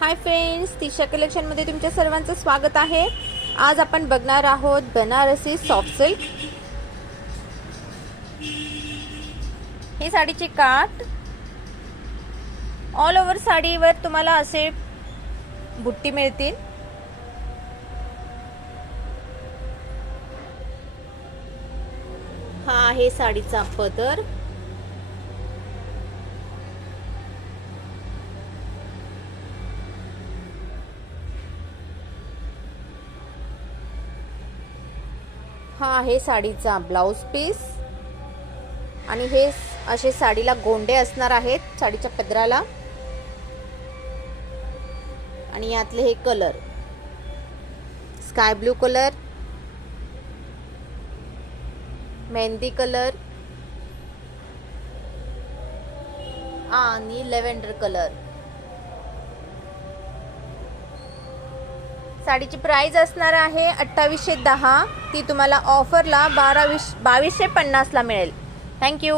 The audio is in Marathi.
हाय फ्रेंड्स, तिशा कलेक्शनमध्ये तुमच्या सर्वांचं स्वागत आहे। आज आपण बघणार आहोत बनारसी सॉफ्ट सिल्क। ही साडीची काठ ऑल ओव्हर साडीवर तुम्हाला असे बुट्टी मिळतील। हा आहे साडीचा पदर। हा आहे साडीचा ब्लाउज पीस आणि हे असे साडीला गोंडे असणार आहेत साडीच्या पदराला। आणि यातले हे colour sky blue colour, mehndi colour आणि लेव्हेंडर कलर। साडीची प्राइस असणार आहे 2810। ती तुम्हाला ऑफरला 2250 ला मिळेल। थँक्यू।